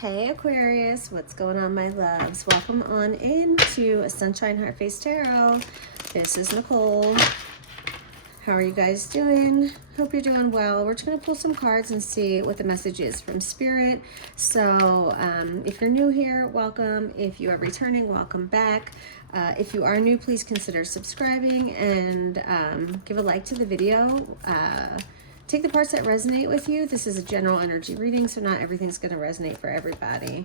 Hey Aquarius, what's going on, my loves? Welcome on into Sunshine Heart Face Tarot. This is Nicole. How are you guys doing? Hope you're doing well. We're just going to pull some cards and see what the message is from Spirit. So if you're new here, welcome. If you are returning, welcome back. If you are new, please consider subscribing and give a like to the video. Take the parts that resonate with you. This is a general energy reading, so not everything's going to resonate for everybody.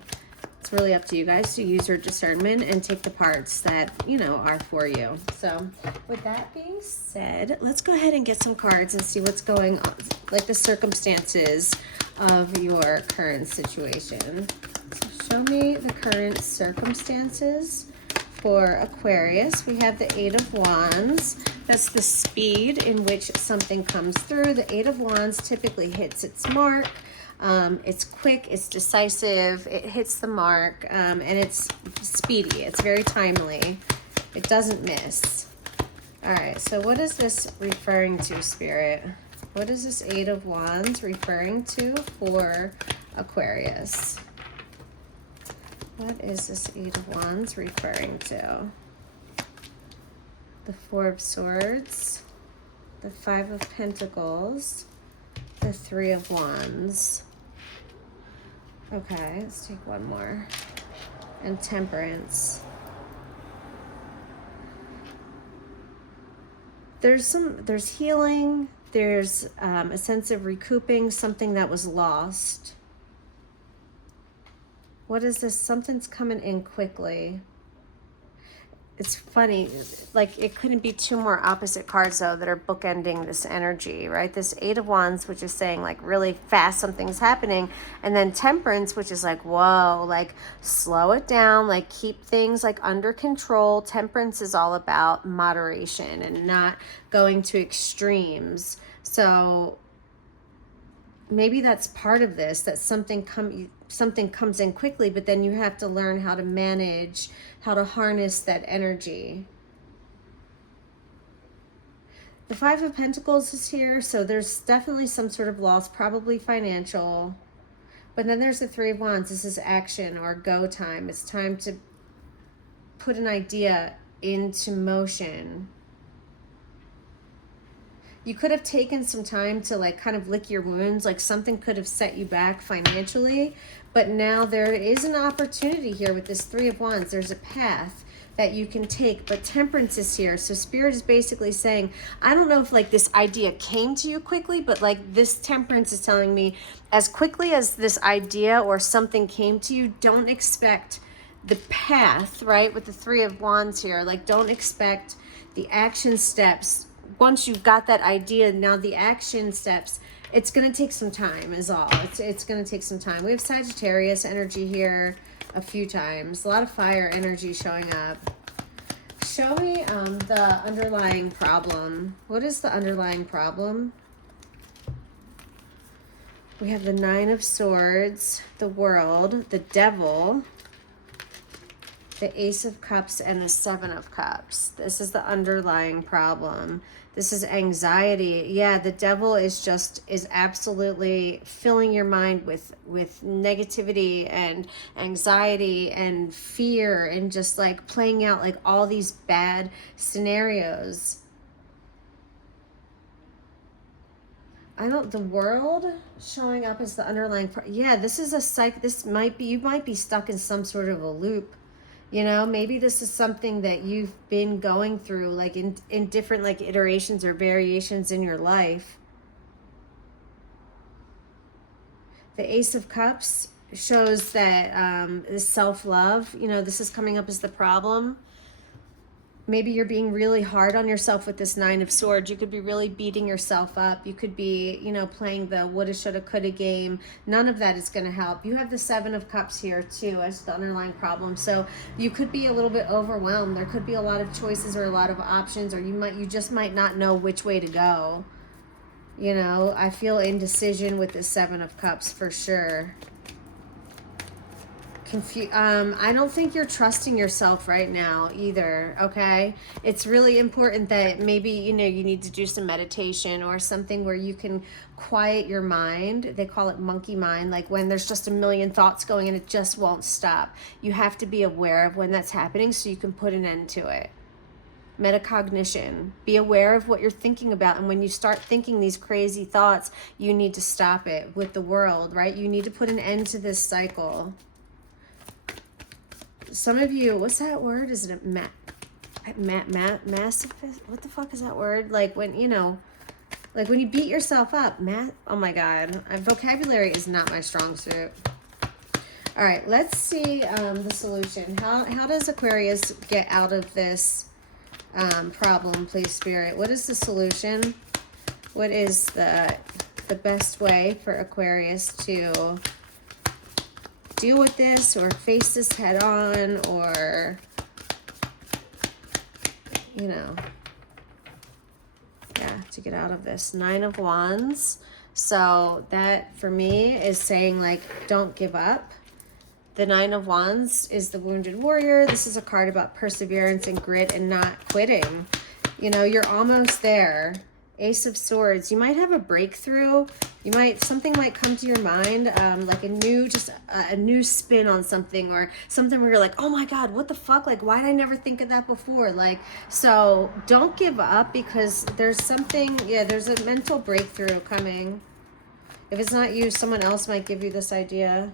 It's really up to you guys to use your discernment and take the parts that, you know, are for you. So with that being said, let's go ahead and get some cards and see what's going on, like the circumstances of your current situation. So show me the current circumstances for Aquarius. We have the Eight of Wands. That's the speed in which something comes through. The Eight of Wands typically hits its mark. It's quick, it's decisive, it hits the mark, and it's speedy. It's very timely. It doesn't miss. All right, so what is this referring to, Spirit? What is this Eight of Wands referring to for Aquarius? What is this Eight of Wands referring to? The Four of Swords, the Five of Pentacles, the Three of Wands. Okay, let's take one more. And Temperance. There's healing, there's a sense of recouping something that was lost. What is this? Something's coming in quickly. It's funny, like it couldn't be two more opposite cards though that are bookending this energy, right? This Eight of Wands, which is saying like really fast something's happening, and then Temperance, which is like, whoa, like slow it down, like keep things like under control. Temperance is all about moderation and not going to extremes. So maybe that's part of this, that something comes in quickly, but then you have to learn how to manage, how to harness that energy. The Five of Pentacles is here, so there's definitely some sort of loss, probably financial. But then there's the Three of Wands. This is action or go time. It's time to put an idea into motion. You could have taken some time to like kind of lick your wounds, like something could have set you back financially, but now there is an opportunity here with this Three of Wands. There's a path that you can take, but Temperance is here. So Spirit is basically saying, I don't know if like this idea came to you quickly, but like this Temperance is telling me as quickly as this idea or something came to you, don't expect the path, right? With the Three of Wands here, like don't expect the action steps. Once you've got that idea, now the action steps, it's going to take some time is all. It's going to take some time. We have Sagittarius energy here a few times. A lot of fire energy showing up. Show me the underlying problem. What is the underlying problem? We have the Nine of Swords, the World, the Devil, the Ace of Cups, and the Seven of Cups. This is the underlying problem. This is anxiety. Yeah, the devil is absolutely filling your mind with negativity and anxiety and fear and just like playing out like all these bad scenarios. The World showing up as the underlying yeah, this is you might be stuck in some sort of a loop. You know, maybe this is something that you've been going through like in different like iterations or variations in your life. The Ace of Cups shows that this self-love, you know, this is coming up as the problem. Maybe you're being really hard on yourself with this Nine of Swords. You could be really beating yourself up. You could be, you know, playing the woulda, shoulda, coulda game. None of that is going to help. You have the Seven of Cups here too as the underlying problem. So you could be a little bit overwhelmed. There could be a lot of choices or a lot of options, or you just might not know which way to go. You know, I feel indecision with the Seven of Cups for sure. I don't think you're trusting yourself right now either, okay? It's really important that maybe, you know, you need to do some meditation or something where you can quiet your mind. They call it monkey mind, like when there's just a million thoughts going and it just won't stop. You have to be aware of when that's happening so you can put an end to it. Metacognition. Be aware of what you're thinking about, and when you start thinking these crazy thoughts, you need to stop it with the world, right? You need to put an end to this cycle. Some of you, what's that word? Is it massive? What the fuck is that word? Like when, you know, like when you beat yourself up. Oh my God. Vocabulary is not my strong suit. All right, let's see the solution. How does Aquarius get out of this problem, please, Spirit? What is the solution? What is the best way for Aquarius to deal with this or face this head on, or, you know, yeah, to get out of this? Nine of Wands. So that for me is saying, like, don't give up. The Nine of Wands is the wounded warrior. This is a card about perseverance and grit and not quitting. You know, you're almost there. Ace of Swords. You might have a breakthrough. Something might come to your mind, like a new spin on something, or something where you're like, oh my God, what the fuck? Like, why did I never think of that before? Like, so don't give up, because there's something, yeah, there's a mental breakthrough coming. If it's not you, someone else might give you this idea.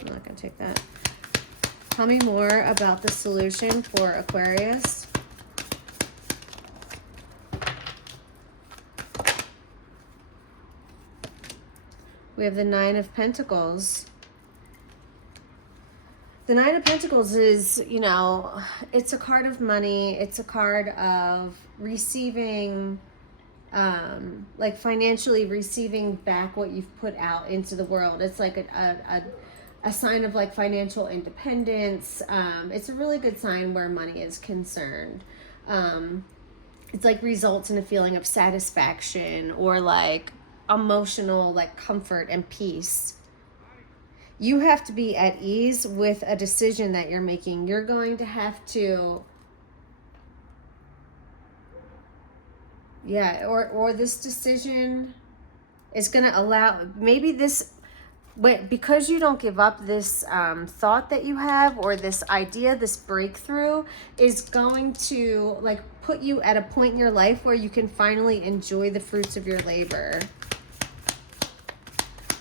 I'm not going to take that. Tell me more about the solution for Aquarius. We have the Nine of Pentacles. The Nine of Pentacles is, you know, it's a card of money. It's a card of receiving, like financially receiving back what you've put out into the world. It's like a sign of like financial independence. It's a really good sign where money is concerned. It's like results in a feeling of satisfaction or like emotional like comfort and peace. You have to be at ease with a decision that you're making. You're going to have to, yeah, or this decision is going to allow, maybe this, because you don't give up, this thought that you have, or this idea, this breakthrough is going to like put you at a point in your life where you can finally enjoy the fruits of your labor.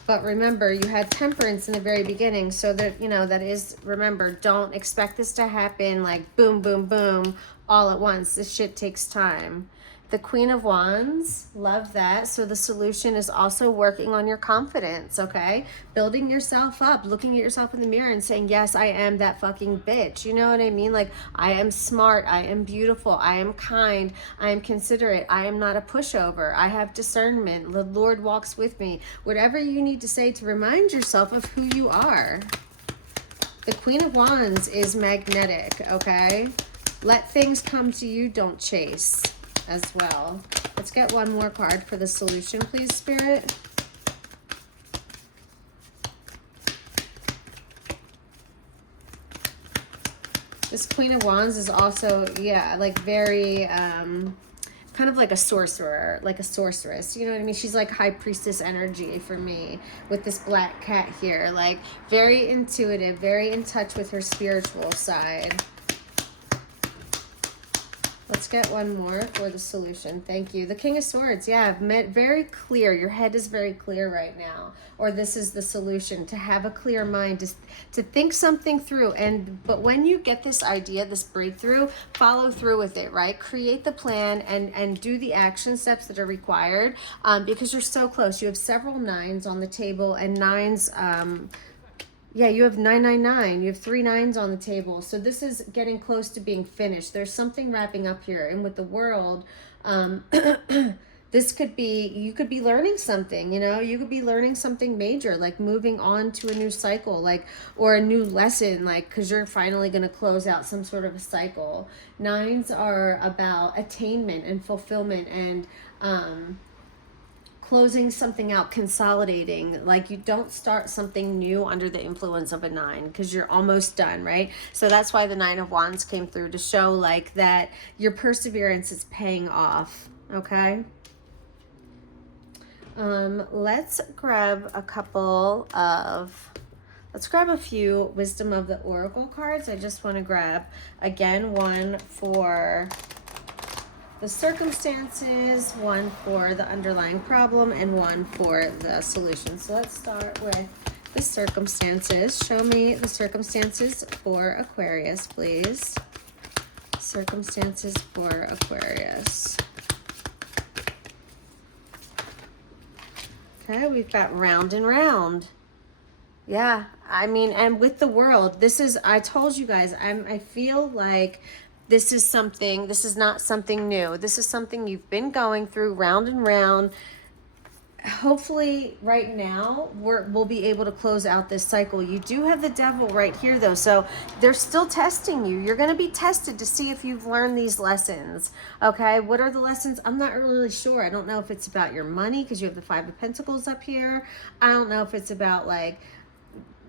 But remember, you had Temperance in the very beginning, so that, you know, that is, remember, don't expect this to happen like boom, boom, boom, all at once. This shit takes time. The Queen of Wands, love that. So the solution is also working on your confidence, okay? Building yourself up, looking at yourself in the mirror and saying, yes, I am that fucking bitch. You know what I mean? Like, I am smart, I am beautiful, I am kind, I am considerate, I am not a pushover, I have discernment, the Lord walks with me. Whatever you need to say to remind yourself of who you are. The Queen of Wands is magnetic, okay? Let things come to you, don't chase. As well. Let's get one more card for the solution, please, Spirit. This Queen of Wands is also, yeah, like very, kind of like a sorcerer, like a sorceress. You know what I mean? She's like high priestess energy for me with this black cat here. Like very intuitive, very in touch with her spiritual side. Let's get one more for the solution. Thank you. The King of Swords. Yeah, I've met very clear. Your head is very clear right now. Or this is the solution, to have a clear mind, to think something through. But when you get this idea, this breakthrough, follow through with it, right? Create the plan and do the action steps that are required, because you're so close. You have several nines on the table, and nines, yeah, you have 999. You have 3 9s on the table. So this is getting close to being finished. There's something wrapping up here. And with the world, this could be, you could be learning something, you know, you could be learning something major, like moving on to a new cycle, like, or a new lesson, like, because you're finally going to close out some sort of a cycle. 9s are about attainment and fulfillment and, closing something out, consolidating. Like you don't start something new under the influence of a 9 because you're almost done, right? So that's why the 9 of Wands came through, to show like that your perseverance is paying off, okay? Let's grab a few Wisdom of the Oracle cards. I just want to grab, again, one for the circumstances, one for the underlying problem, and one for the solution. So let's start with the circumstances. Show me the circumstances for Aquarius, please. Circumstances for Aquarius. Okay, we've got round and round. Yeah, I mean, and with the world, I told you guys, I feel like this is not something new. This is something you've been going through round and round. Hopefully right now we'll be able to close out this cycle. You do have the devil right here though, so they're still testing you. You're going to be tested to see if you've learned these lessons. Okay, what are the lessons? I'm not really sure. I don't know if it's about your money because you have the 5 of Pentacles up here. I don't know if it's about like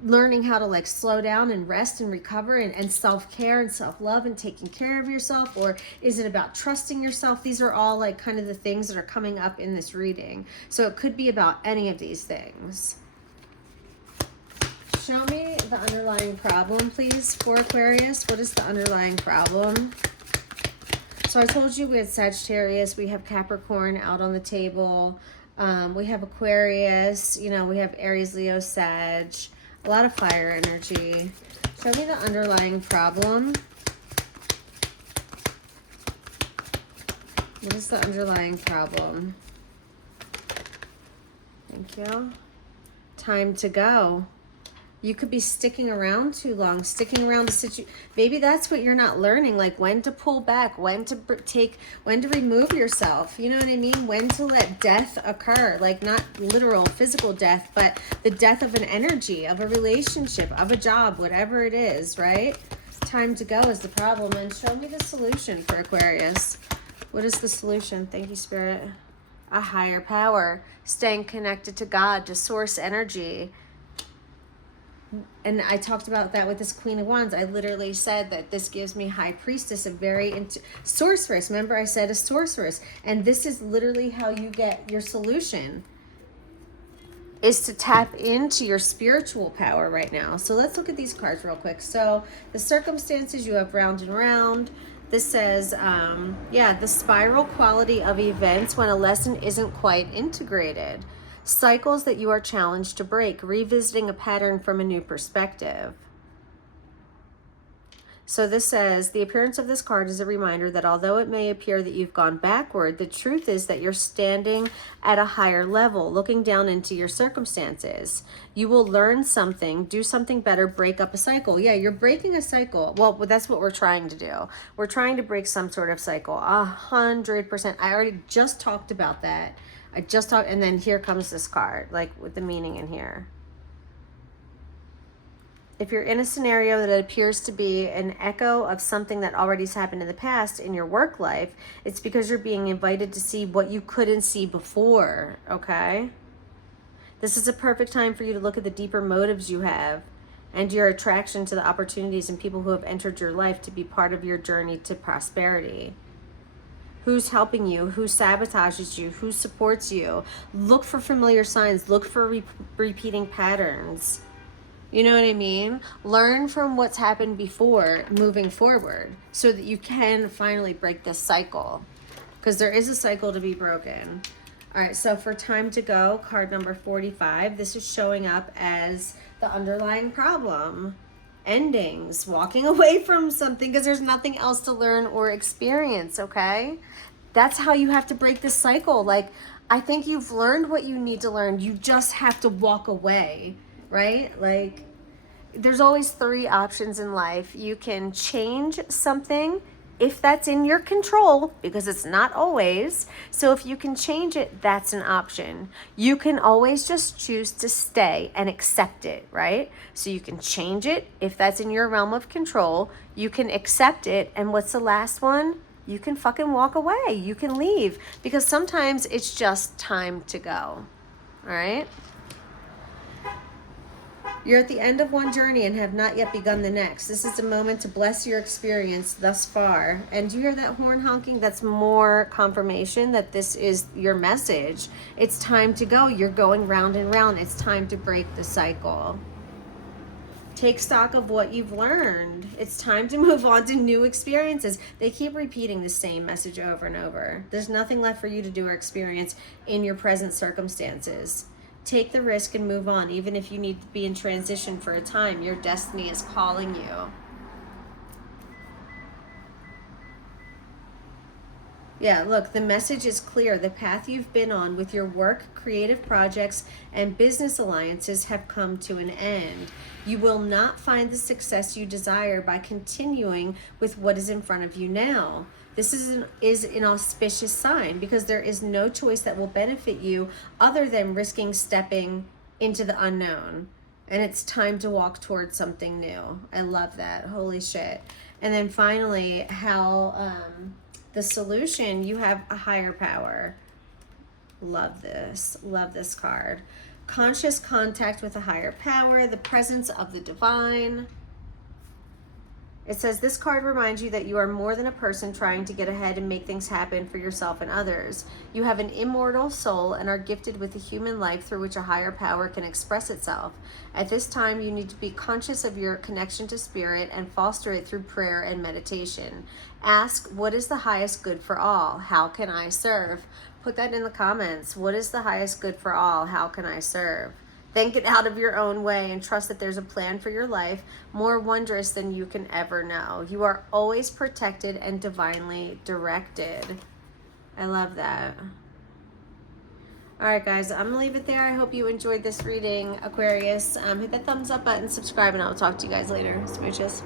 learning how to like slow down and rest and recover and self-care and self-love and taking care of yourself, or is it about trusting yourself? These are all like kind of the things that are coming up in this reading. So it could be about any of these things. Show me the underlying problem, please, for Aquarius. What is the underlying problem? So I told you we had Sagittarius, we have Capricorn out on the table, we have Aquarius, you know, we have Aries, Leo, Sag. A lot of fire energy. Show me the underlying problem. What is the underlying problem? Thank you. Time to go. You could be sticking around too long, sticking around a situation. Maybe that's what you're not learning, like when to pull back, when to remove yourself. You know what I mean? When to let death occur, like not literal physical death, but the death of an energy, of a relationship, of a job, whatever it is, right? Time to go is the problem. And show me the solution for Aquarius. What is the solution? Thank you, Spirit. A higher power, staying connected to God, to source energy. And I talked about that with this Queen of Wands. I literally said that this gives me High Priestess, a very sorceress. Remember I said a sorceress. And this is literally how you get your solution, is to tap into your spiritual power right now. So let's look at these cards real quick. So the circumstances, you have round and round. This says, the spiral quality of events when a lesson isn't quite integrated. Cycles that you are challenged to break, revisiting a pattern from a new perspective. So this says, the appearance of this card is a reminder that although it may appear that you've gone backward, the truth is that you're standing at a higher level, looking down into your circumstances. You will learn something, do something better, break up a cycle. Yeah, you're breaking a cycle. Well, that's what we're trying to do. We're trying to break some sort of cycle. 100%. I already just talked about that. And then here comes this card, like with the meaning in here. If you're in a scenario that appears to be an echo of something that already has happened in the past in your work life, it's because you're being invited to see what you couldn't see before, okay? This is a perfect time for you to look at the deeper motives you have and your attraction to the opportunities and people who have entered your life to be part of your journey to prosperity. Who's helping you? Who sabotages you? Who supports you? Look for familiar signs. Look for repeating patterns. You know what I mean? Learn from what's happened before moving forward so that you can finally break this cycle, because there is a cycle to be broken. All right, so for time to go, card number 45, this is showing up as the underlying problem. Endings, walking away from something because there's nothing else to learn or experience, okay? That's how you have to break this cycle. Like, I think you've learned what you need to learn. You just have to walk away, right? Like, there's always 3 options in life. You can change something if that's in your control, because it's not always. So if you can change it, that's an option. You can always just choose to stay and accept it, right? So you can change it if that's in your realm of control. You can accept it. And what's the last one? you can fucking walk away. You can leave, because sometimes it's just time to go. All right? You're at the end of one journey and have not yet begun the next. This is a moment to bless your experience thus far. And do you hear that horn honking? That's more confirmation that this is your message. It's time to go. You're going round and round. It's time to break the cycle. Take stock of what you've learned. It's time to move on to new experiences. They keep repeating the same message over and over. There's nothing left for you to do or experience in your present circumstances. Take the risk and move on. Even if you need to be in transition for a time, your destiny is calling you. Yeah, look, the message is clear. The path you've been on with your work, creative projects, and business alliances have come to an end. You will not find the success you desire by continuing with what is in front of you now. This is an auspicious sign, because there is no choice that will benefit you other than risking stepping into the unknown. And it's time to walk towards something new. I love that. Holy shit. And then finally, how the solution, you have a higher power. Love this. Love this card. Conscious contact with a higher power, the presence of the divine. It says, this card reminds you that you are more than a person trying to get ahead and make things happen for yourself and others. You have an immortal soul and are gifted with a human life through which a higher power can express itself. At this time, you need to be conscious of your connection to spirit and foster it through prayer and meditation. Ask, what is the highest good for all? How can I serve? Put that in the comments. What is the highest good for all? How can I serve? Then get out of your own way and trust that there's a plan for your life more wondrous than you can ever know. You are always protected and divinely directed. I love that. All right, guys, I'm going to leave it there. I hope you enjoyed this reading, Aquarius. Hit that thumbs up button, subscribe, and I'll talk to you guys later. Smooches.